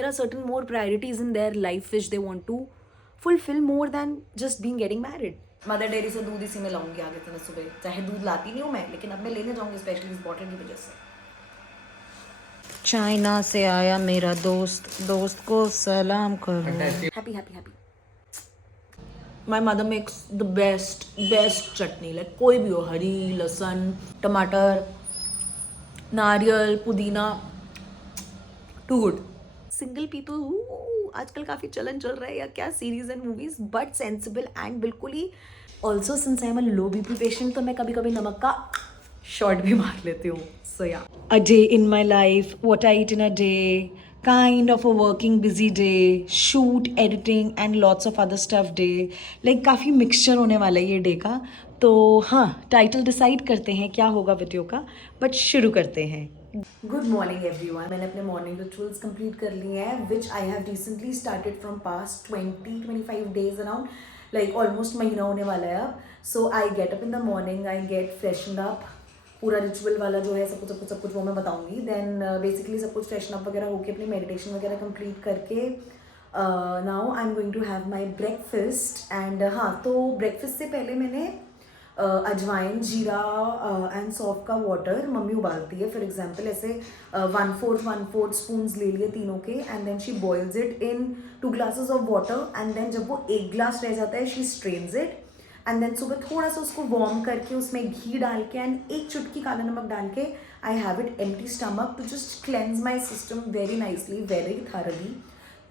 there are certain more priorities in their life which they want to fulfill more than just being getting married. Mother dairy से दूध इसी में लाऊंगी आगे से मैं सुबह, चाहे दूध लाती नहीं हूँ मैं, लेकिन अब मैं लेने जाऊंगी स्पेशली इस बॉटल की वजह से। चाइना से आया मेरा दोस्त को सलाम करो। Happy, happy, happy. My mother makes the best chutney. Like कोई भी हो, हरी, लहसुन, टमाटर, नारियल, पुदीना, too good. Single people आजकल काफ़ी चलन चल रहा है या क्या series and movies, but sensible and बिल्कुल ही। Also since I am a low BP patient, तो मैं कभी कभी नमक का शॉट भी मार लेती हूँ। सो या, a day in my life, what I eat in a day, kind of a working busy day, shoot, editing and lots of other stuff day. Like काफ़ी मिक्सचर होने वाला है ये डे का। तो हाँ, टाइटल डिसाइड करते हैं क्या होगा वीडियो का, बट शुरू करते हैं। Good morning everyone. मैंने अपने मॉर्निंग रिचुअल्स कंप्लीट कर लिए हैं, which I have recently started from past 20-25 days around, like almost महीना होने वाला है अब। So I get up in the morning, I get freshen up, पूरा रिचुअल वाला जो है सब कुछ वो मैं बताऊंगी। देन बेसिकली सब कुछ फ्रेशन अप वगैरह होके अपनी मेडिटेशन वगैरह कंप्लीट करके now I am going to have my breakfast. And हाँ, तो ब्रेकफास्ट से पहले मैंने अजवाइन, जीरा एंड सौंफ का वाटर मम्मी उबालती है। फॉर एग्जाम्पल ऐसे 1/4 स्पून्स ले लिए तीनों के, and then she boils it in 2 glasses of water, and then जब वो 1 glass रह जाता है she strains it, and then सुबह थोड़ा सा उसको वार्म करके उसमें घी डाल के एंड 1 चुटकी काला नमक डाल के I have it empty stomach to just cleanse my system very nicely, very thoroughly.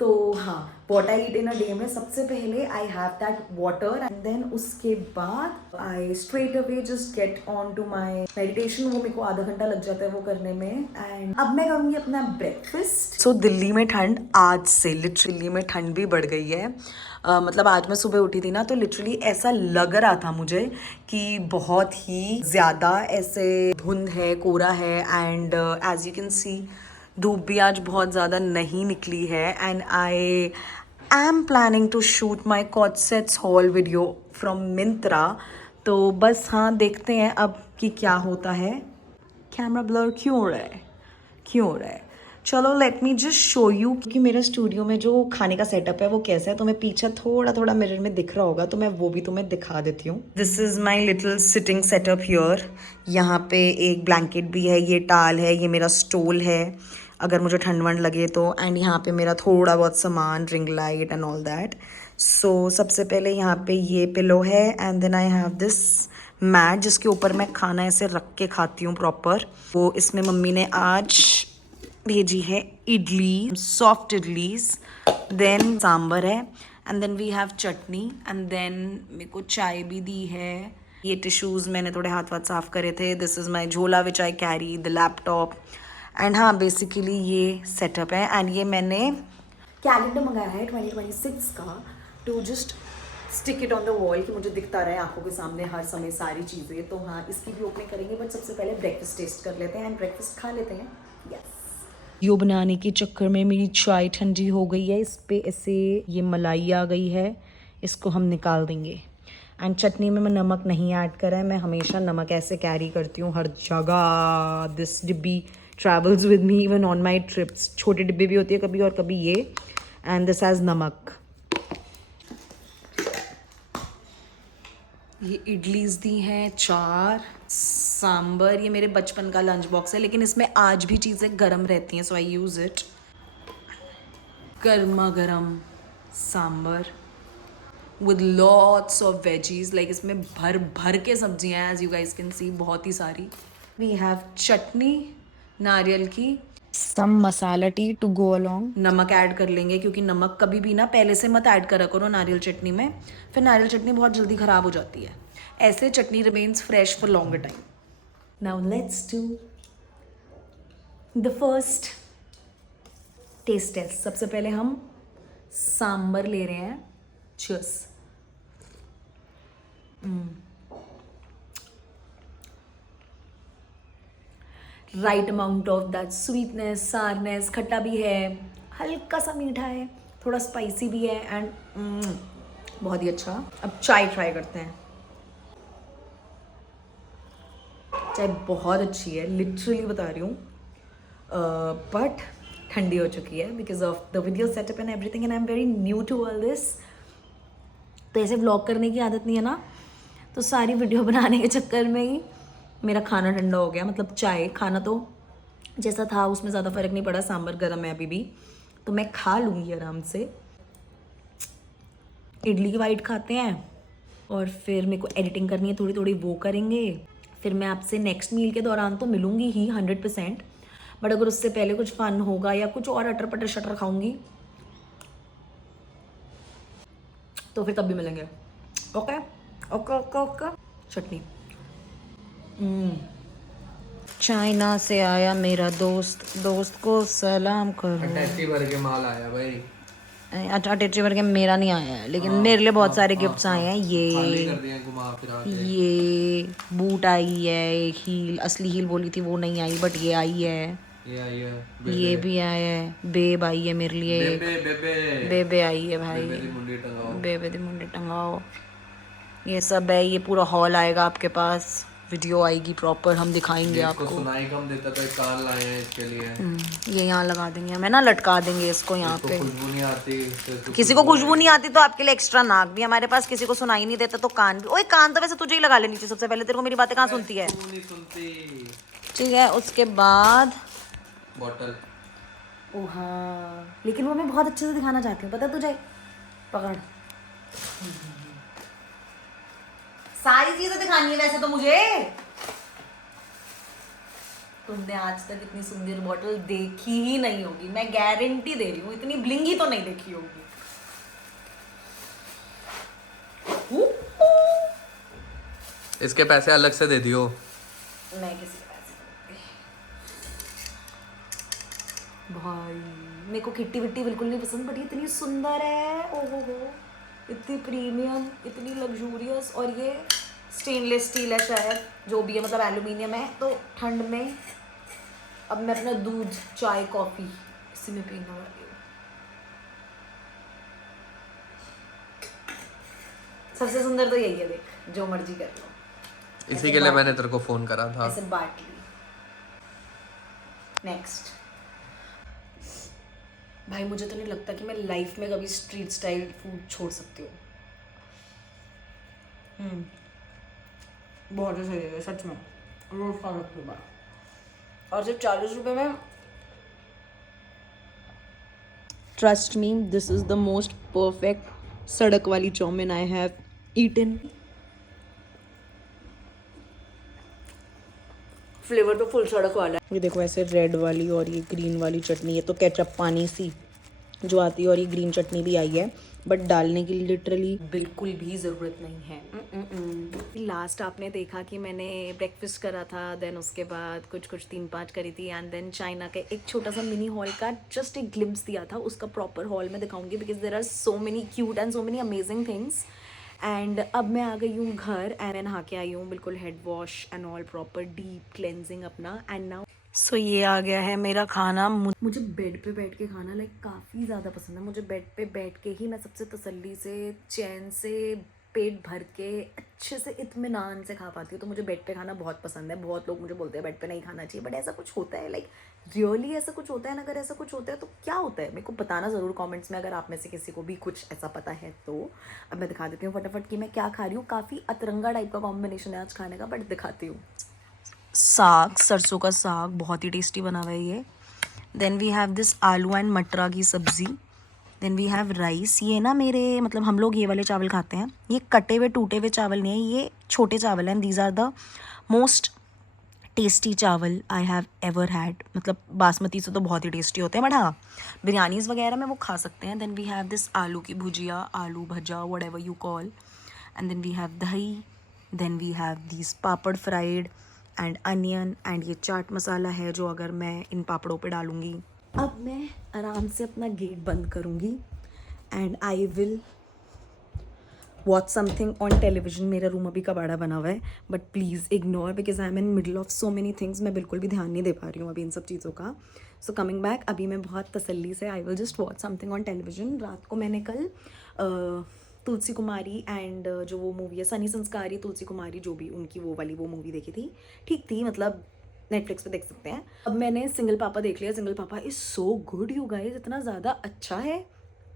तो हाँ, what I eat in a day में सबसे पहले I have that water, and then उसके बाद I straight away just get on to my meditation. वो मेरे को आधा घंटा लग जाता है वो करने में, एंड अब मैं करूँगी अपना ब्रेकफास्ट। सो दिल्ली में ठंड आज से, लिटरली दिल्ली में ठंड भी बढ़ गई है। मतलब आज मैं सुबह उठी थी ना, तो लिटरली ऐसा लग रहा था मुझे कि बहुत ही ज़्यादा ऐसे धुंध है, कोहरा है, and as you can see धूप भी आज बहुत ज़्यादा नहीं निकली है। And I am planning to shoot my coord sets haul video from Myntra. तो बस हाँ, देखते हैं अब कि क्या होता है। कैमरा ब्लर क्यों हो रहा है? चलो let me just show you कि मेरा स्टूडियो में जो खाने का सेटअप है वो कैसा है। तो मैं पीछे थोड़ा मिरर में दिख रहा होगा, तो मैं वो भी तुम्हें दिखा देती हूँ। This is my little sitting setup here. यहाँ पे एक ब्लैंकेट भी है, ये टाल है, ये मेरा स्टूल है अगर मुझे ठंड वंड लगे तो। एंड यहाँ पे मेरा थोड़ा बहुत सामान, ring light and all that. So सबसे पहले यहाँ पे ये पिलो है, and then I have this mat जिसके ऊपर मैं खाना ऐसे रख के खाती हूँ प्रॉपर। वो इसमें मम्मी ने आज भेजी है इडली, सॉफ्ट इडलीज, देन सांबर है, and then we have chutney, and then मेरे को चाय भी दी है। ये टिश्यूज़ मैंने थोड़े हाथ साफ करे थे। This is my jhola which I carry, the laptop, and हाँ बेसिकली ये सेटअप है। एंड ये मैंने कैलेंडर मंगाया है 2026 का, to just stick it on the wall कि मुझे दिखता रहे आंखों के सामने हर समय सारी चीज़ें। तो हाँ, इसकी भी ओपनिंग करेंगे, बट सबसे पहले ब्रेकफास्ट टेस्ट कर लेते हैं एंड ब्रेकफास्ट खा लेते हैं। यस, यो बनाने के चक्कर में मेरी चाय ठंडी हो गई है, इस पे ऐसे ये मलाई आ गई है, इसको हम निकाल देंगे। एंड चटनी में मैं नमक नहीं ऐड करा है, मैं हमेशा नमक ऐसे कैरी करती हूँ हर जगह। दिस डिब्बी travels with me even on my trips. छोटे डिब्बे भी होती है कभी, और कभी ये, एंड दिस हैज़ नमक। ये इडलीज दी हैं 4, सांबर, ये मेरे बचपन का लंच बॉक्स है, लेकिन इसमें आज भी चीज़ें गर्म रहती हैं, सो आई यूज़ इट। गर्मा गर्म sambar with lots of veggies, like इसमें भर के सब्जियां हैं, as you guys can see, बहुत ही सारी। वी हैव चटनी नारियल की, some masala tea to go along. नमक ऐड कर लेंगे क्योंकि नमक कभी भी ना पहले से मत ऐड करा करो नारियल चटनी में, फिर नारियल चटनी बहुत जल्दी ख़राब हो जाती है। ऐसे chutney remains fresh for longer time. Now let's do the first taste test. सबसे पहले हम सांबर ले रहे हैं। Cheers. Right amount of that sweetness, sourness, खट्टा भी है, हल्का सा मीठा है, थोड़ा स्पाइसी भी है, एंड बहुत ही अच्छा। अब चाय ट्राई करते हैं। चाय बहुत अच्छी है, लिटरली बता रही हूँ, बट ठंडी हो चुकी है because of the video setup and everything and I am very new to all this. तो ऐसे व्लॉग करने की आदत नहीं है ना, तो सारी वीडियो बनाने के चक्कर में ही मेरा खाना ठंडा हो गया। मतलब चाय खाना तो जैसा था उसमें ज़्यादा फर्क नहीं पड़ा, सांभर गर्म है अभी भी, तो मैं खा लूँगी आराम से। इडली की वाइट खाते हैं और फिर मेरे को एडिटिंग करनी है थोड़ी थोड़ी, वो करेंगे। फिर मैं आपसे नेक्स्ट मील के दौरान तो मिलूंगी ही 100%, बट अगर उससे पहले कुछ फन होगा या कुछ और अटर पटर शटर खाऊंगी तो फिर तब भी मिलेंगे। Okay okay okay okay. Chutney China से आया मेरा दोस्त को सलाम करो। अटैची भर के माल आया भाई। अटैची भर के मेरा नहीं आया है, लेकिन मेरे लिए बहुत सारे गिफ्ट्स आए हैं। खाली ये कर दिए घुमा फिरा के। ये बूट आई है, हील असली हील बोली थी वो नहीं आई, बट ये आई है। ये आई है ये भी आया है। बेब आई है मेरे लिए। बेबे बेबे बेबे आई है भाई। बेबे दी मुंडी टंगाओ। बेबे दी मुंडे टंगाओ। ये सब है। ये पूरा हॉल आएगा आपके पास, वीडियो आएगी प्रॉपर, हम दिखाएंगे इसको आपको। सुनाई कम देता तो एक कार लाए हैं इसके लिए। ये यहाँ लगा देंगे हमें ना, लटका देंगे इसको यहाँ इसको पे। खुशबू नहीं आती तो इसको किसी को खुशबू नहीं आती तो आपके लिए एक्स्ट्रा नाक भी हमारे पास, किसी को सुनाई नहीं देता तो कान भी। ओए कान तो वैसे तुझे ही लगा लेनी चाहिए सबसे पहले, तेरे को मेरी बातें कहाँ सुनती है। क्यों नहीं सुनती। ठीक है, उसके बाद बॉटल ओ हाँ, लेकिन वो मैं बहुत अच्छे से दिखाना चाहती हूँ, पता है तुझे। पकड़, सारी चीजें दिखानी है वैसे तो मुझे। तुमने आज तक इतनी सुंदर बॉटल देखी ही नहीं होगी, मैं गारंटी दे रही हूँ, इतनी ब्लिंगी तो नहीं देखी होगी। इसके पैसे अलग से दे दियो। मैं किसी के पैसे दूंगी। भाई मेरे को किट्टी विट्टी बिल्कुल नहीं पसंद, बट ये इतनी सुंदर है। ओहो हो, इतनी प्रीमियम, इतनी लग्जूरियस। और ये स्टेनलेस स्टील है शायद, जो भी है, मतलब एल्यूमिनियम है। तो ठंड में अब मैं अपना दूध, चाय, कॉफ़ी इसी में पीने वाली हूँ। सबसे सुंदर तो यही है, देख, जो मर्जी कर लो। इसी के लिए मैंने तेरे को फोन करा था। ऐसे बांट ली। नेक्स्ट। भाई मुझे तो नहीं लगता कि मैं लाइफ में कभी स्ट्रीट स्टाइल फूड छोड़ सकती हूँ। बहुत ही सही है सच में, रोज खा सकती हूँ। और सिर्फ 40 रुपये में। Trust me, this is the most perfect सड़क वाली chow mein I have eaten. Flavour तो फुल सड़क वाला है। ये देखो, ऐसे रेड वाली और ये ग्रीन वाली चटनी, ये तो केचप पानी सी जो आती है, और ये ग्रीन चटनी भी आई है, बट डालने की लिटरली बिल्कुल भी ज़रूरत नहीं है। लास्ट आपने देखा कि मैंने ब्रेकफास्ट करा था, देन उसके बाद कुछ 3-5 करी थी, एंड देन चाइना का एक छोटा सा मिनी हॉल का जस्ट एक ग्लिम्स दिया था। उसका प्रॉपर हॉल में दिखाऊंगी because there are so many cute and so many amazing things. And अब मैं आ गई हूँ घर, एंड मैं नहा के आई हूँ, बिल्कुल head wash and all proper deep cleansing अपना। एंड नाउ सो ये आ गया है मेरा खाना। मुझे बेड पे बैठ के खाना लाइक काफ़ी ज़्यादा पसंद है। मुझे बेड पे बैठ के ही मैं सबसे तसल्ली से, चैन से, पेट भर के, अच्छे से, इत्मीनान से खा पाती हूँ। तो मुझे बेड पे खाना बहुत पसंद है। बहुत लोग मुझे बोलते हैं बेड पे नहीं खाना चाहिए, बट ऐसा कुछ होता है, लाइक रियली ऐसा कुछ होता है। अगर ऐसा कुछ होता है तो क्या होता है, मेरे को बताना ज़रूर कमेंट्स में, अगर आप में से किसी को भी कुछ ऐसा पता है तो। अब मैं दिखा देती हूँ फटाफट कि मैं क्या खा रही हूँ। काफ़ी अतरंगा टाइप का कॉम्बिनेशन है आज खाने का, बट दिखाती हूँ। साग, सरसों का साग बहुत ही टेस्टी बना हुआ है ये। Then we have this aloo and matra की सब्ज़ी। Then we have rice. ये ना मेरे, मतलब हम लोग ये वाले चावल खाते हैं, ये कटे हुए टूटे हुए चावल नहीं है, ये छोटे चावल हैं। These are the most tasty chawal I have ever had. मतलब बासमती से तो बहुत ही टेस्टी होते हैं, बट हाँ बिरयानीज़ वगैरह में वो खा सकते हैं। देन वी हैव दिस आलू की bhujia, aloo bhaja, whatever you call. And then we have dahi. Then we have this papad fried and onion, and ये चाट मसाला है जो अगर मैं इन पापड़ों पे डालूँगी। अब मैं आराम से अपना गेट बंद करूँगी and I will watch something on television. मेरा रूम अभी कबाड़ा बना हुआ है, but please ignore because I am in middle of so many things. मैं बिल्कुल भी ध्यान नहीं दे पा रही हूँ अभी इन सब चीज़ों का। सो कमिंग बैक, अभी मैं बहुत तसल्ली से आई will just watch something on television. रात को मैंने कल तुलसी कुमारी एंड जो वो मूवी है सनी संस्कारी, तुलसी कुमारी जो भी उनकी वो वाली वो मूवी देखी थी। ठीक थी, मतलब नेटफ्लिक्स पे देख सकते हैं। अब मैंने सिंगल पापा देख लिया। Single Papa is so good you guys, इतना ज़्यादा अच्छा है।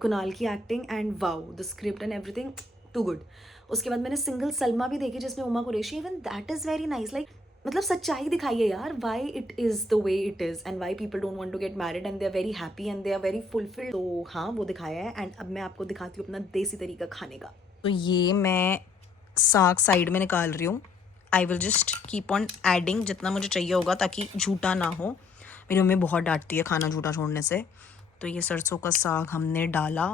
कुणाल की acting and wow the script and everything too good. उसके बाद मैंने सिंगल सलमा भी देखी जिसमें Huma Qureshi, even that is very nice. Like मतलब सच्चाई दिखाई है यार, why it is the way it is and why people don't want to get married and they are very happy and they are very fulfilled. तो हाँ, वो दिखाया है। एंड अब मैं आपको दिखाती हूँ अपना देसी तरीका खाने का। तो ये मैं साग साइड में निकाल रही हूँ। आई will just keep on adding जितना मुझे चाहिए होगा ताकि झूठा ना हो। मेरी मम्मी बहुत डांटती है खाना झूठा छोड़ने से। तो ये सरसों का साग हमने डाला।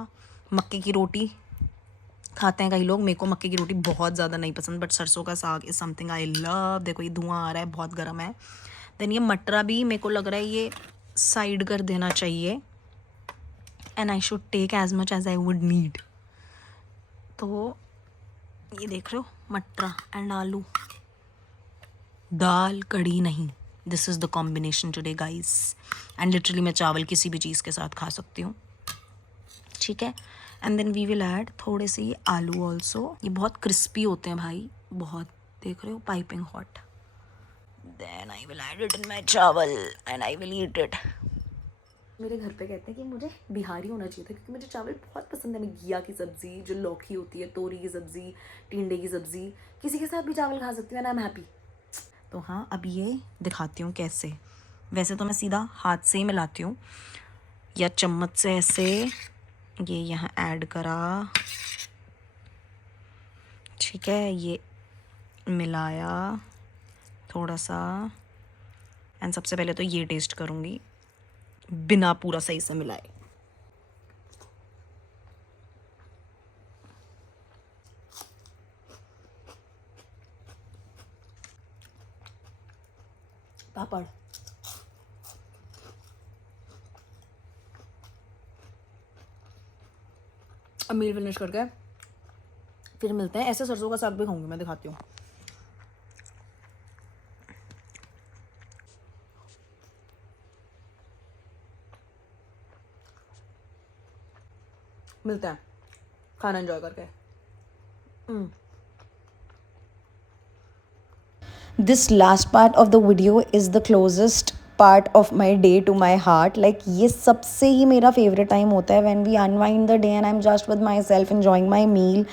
मक्के की रोटी खाते हैं कई लोग, मेरे को मक्के की रोटी बहुत ज़्यादा नहीं पसंद, बट सरसों का साग इज़ समथिंग आई लव। देखो ये धुआं आ रहा है, बहुत गर्म है। देन ये मटरा भी मेरे को लग रहा है ये साइड कर देना चाहिए and I should take as much as I would need. तो ये देख रहे हो मटरा एंड आलू, दाल कड़ी नहीं, this is the combination today guys. And literally मैं चावल किसी भी चीज़ के साथ खा सकती हूँ, ठीक है। And then we will add थोड़े से ये आलू ऑल्सो। ये बहुत क्रिस्पी होते हैं भाई, बहुत, देख रहे हो, piping hot. Then I will add it in my chawal and I will eat it. मेरे घर पे कहते हैं कि मुझे बिहारी होना चाहिए था क्योंकि मुझे चावल बहुत पसंद है। मैं घिया की सब्ज़ी, जो लौकी होती है, तोरी की सब्ज़ी, टिंडे की सब्ज़ी, किसी के साथ भी चावल खा सकती हूँ एंड आई एम हैप्पी। तो हाँ, अब ये दिखाती हूँ कैसे। वैसे तो मैं सीधा हाथ से ही मिलाती हूँ या चम्मच से ऐसे, ये यहाँ ऐड करा, ठीक है, ये मिलाया थोड़ा सा। एंड सबसे पहले तो ये टेस्ट करूँगी बिना पूरा सही से मिलाए। पापड़ अब मील फिनिश करके फिर मिलते हैं। ऐसे सरसों का साग भी खाऊंगी मैं, दिखाती हूँ। मिलते हैं खाना एंजॉय करके। This last part of the video is the closest part of my day to my heart. Like ये सबसे ही मेरा favorite time होता है when we unwind the day and I'm just with myself enjoying my meal,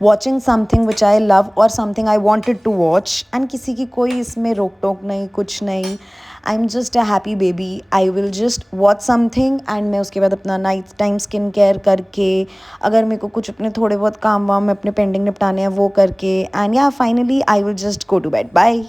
watching something which I love or something I wanted to watch and किसी की कोई इसमें रोक टोक नहीं, कुछ नहीं। I'm just a happy baby. I will just watch something and मैं उसके बाद अपना नाइट टाइम स्किन केयर करके, अगर मेरे को कुछ अपने थोड़े बहुत काम वाम में अपने पेंडिंग निपटाने हैं वो करके, एंड या finally I will just go to bed. Bye.